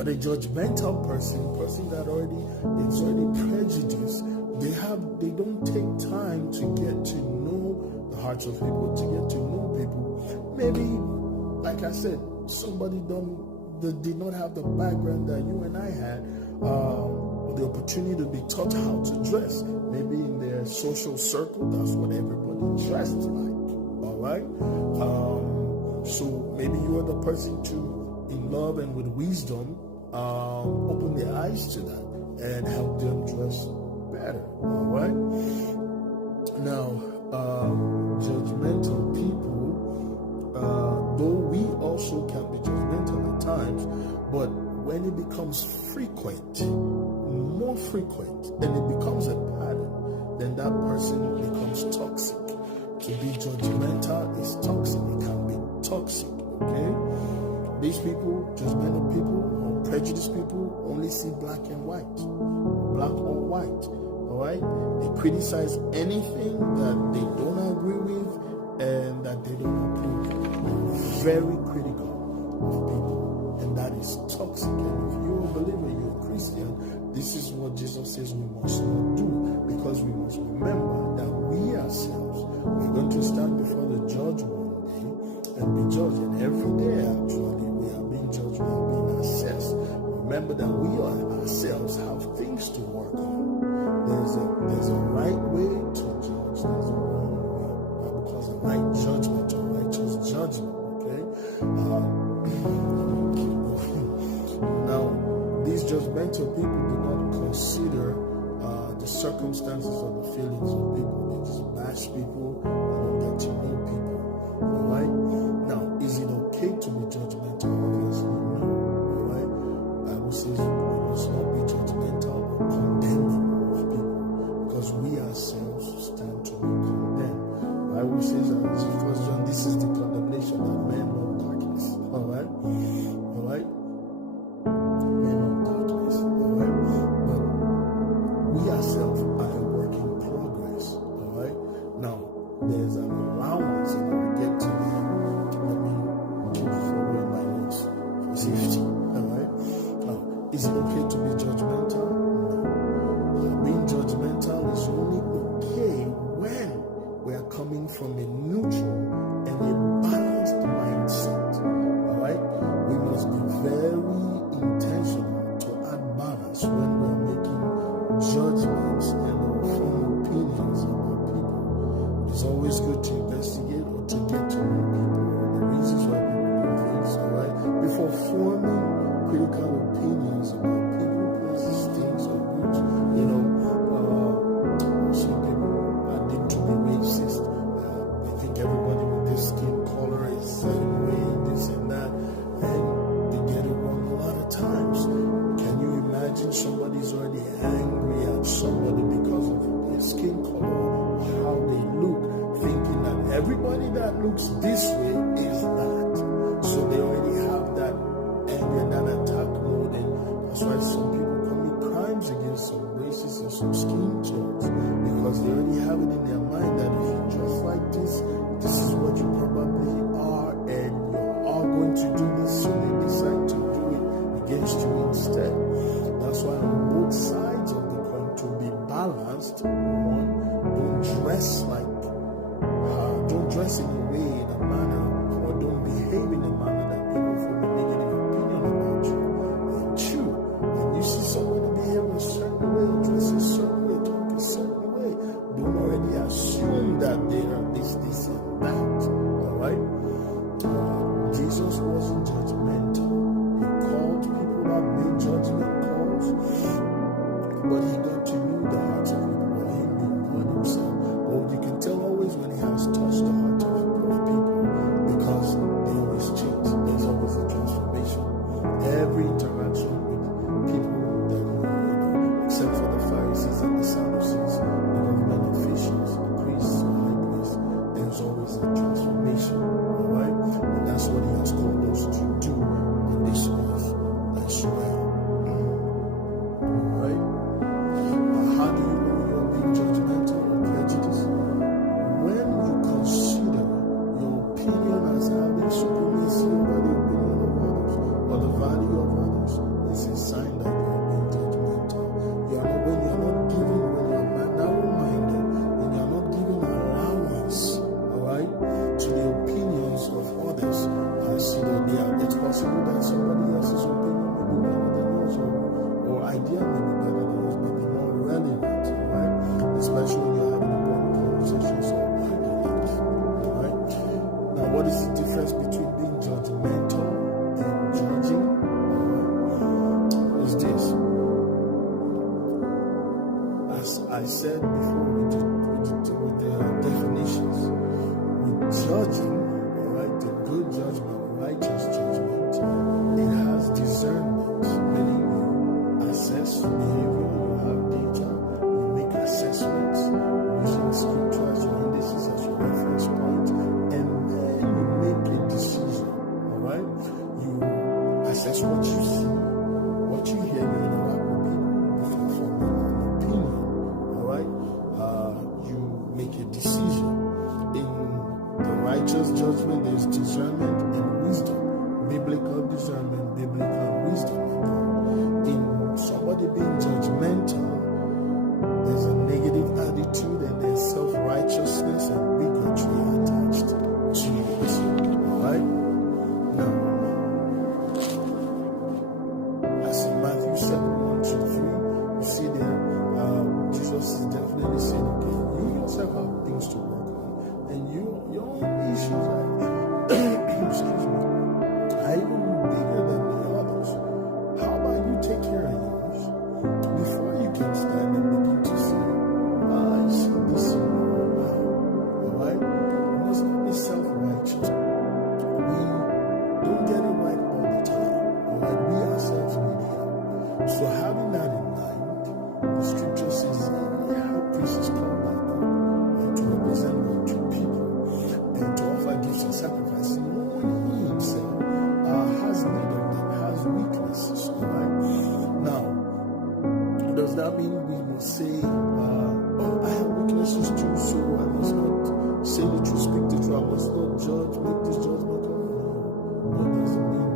But a judgmental person that is already prejudiced, they don't take time to get to know the hearts of people, to get to know people. Maybe, like I said, somebody did not have the background that you and I had, or the opportunity to be taught how to dress. Maybe in their social circle, that's what everybody dressed like. All right. So maybe you are the person to, in love and with wisdom, open their eyes to that and help them dress better. All right. Now, judgmental people, though we also can be judgmental at times, but when it becomes frequent, more frequent, and it becomes a pattern, then that person becomes toxic. To be judgmental is toxic. It can be toxic, okay? These people, judgmental people, or prejudiced people, only see black and white, black or white, all right? They criticize anything that they don't agree with and that they don't approve. They're very critical of people, and that is toxic. And if you're a believer, you're a Christian, this is what Jesus says we must not do, because we must remember that we ourselves, we're going to stand before the judge one day and be judged. And every day, actually, we are being judged, we are being assessed. Remember that we ourselves have things to work on. There's a right way to judge. There's a wrong way. The Bible calls it right judgment or righteous judgment. Okay. Now, these judgmental people do not consider the circumstances or the feelings of people. They just bash people and don't get to know people. All right. Now, is it okay to be judgmental? Obviously, no. All right. The Bible says we must not be judgmental or condemning of people, because we ourselves stand to be condemned. The Bible says, as in 1 John, this is the condemnation that men love darkness. All right. All right. Men love darkness. All right. But we ourselves are a work in progress. All right. Now, there's an allowance, and I'll get to that. Let me move forward my notes for safety. All right. Now, is it okay to be judgmental? No. Being judgmental is only okay when we are coming from a neutral and a balanced mindset. All right. We must be very intentional to add balance when we are making judgments and form opinions about people. It's always good to investigate or to get to know people, the reasons why people do things, all right? Before forming critical opinions about people, places, things, or groups, some people are deemed to be racist. They think everybody with this skin color is a certain way, this and that, and they get it wrong a lot of times. Can you imagine somebody's already angry at somebody because of their skin color, how they look, thinking that everybody that looks this way is that. So they already have that anger and that attack mode, and that's why some people commit crimes against some races and some skin tones, because they already have it in their mind that if you dress like this, this is what you probably are, and you're all going to do this, so they decide to do it against you instead. That's why on both sides of the coin, to be balanced, one, don't dress in a way, in a manner, or don't behave in a manner that people form a negative opinion about you. And two, when you see somebody behave a certain way, dress a certain way, talk a certain way, don't already assume that they are this, and that. All right? Jesus wasn't judgmental. He called people that made judgment possible that somebody else's opinion may be better than yours, or idea may be better than yours, may be more relevant, right? Especially when you're having important conversations or arguments, right? Now, what is the difference between being judgmental and judging? Is this. As I said before with the definitions, with judging, right, the good judgment, righteous judgment, it has discernment, meaning you assess behavior, you have data, you make assessments using scriptures or indices as your reference point, and then you make a decision, all right? You assess what you see, what you hear, you interact with people before forming an opinion, all right? You make a decision. In the righteous judgment, there's discernment and wisdom. Biblical discernment, biblical wisdom. In somebody being judgmental, there's a negative attitude and there's self-righteousness and bigotry attached to it. Alright? Now, as in Matthew 7:1-3, you see there, Jesus is definitely saying, okay, you yourself have things to work on, and your own issues are, excuse me, are even bigger than the others. How about you take care of yours before you can stand and begin to say, I see this in your well. Alright? You must not be self-righteous. We don't get it right all the time. Alright? We ourselves need help. So having that in mind, the scripture says, how priests called by God, right, to represent God to people and to offer gifts and sacrifices, knowing he himself has need of them, has weaknesses. Alright? Now, does that mean we must say, oh, I have weaknesses too, so I must not say the truth, speak the truth, I must not judge, make this judgment? No, that doesn't mean